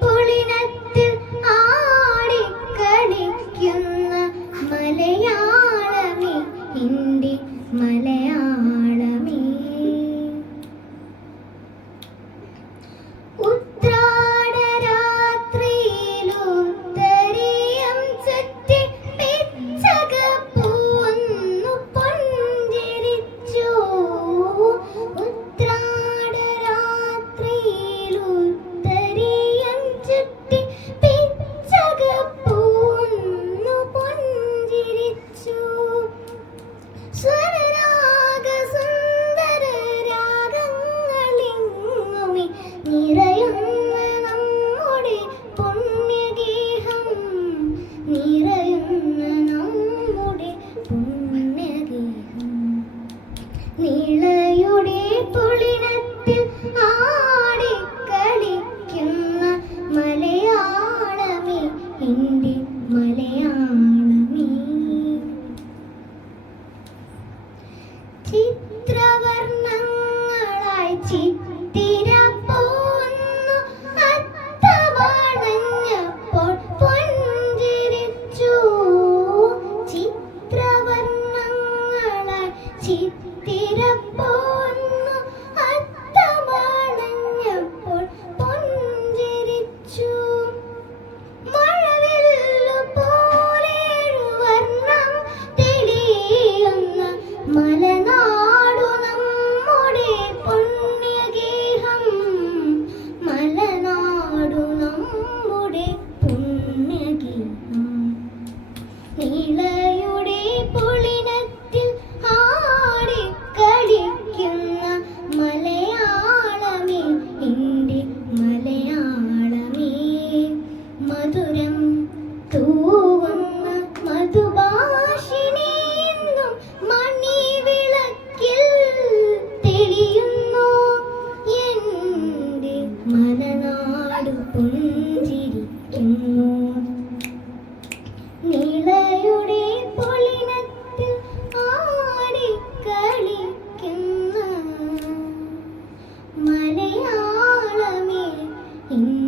പൊളിനത്തിൽ നിളയുടെ പൊളിനത്തിൽ ആടിക്കളിക്കുന്ന മലയാളമേ എന്റെ മലയാളമേ. 嗯。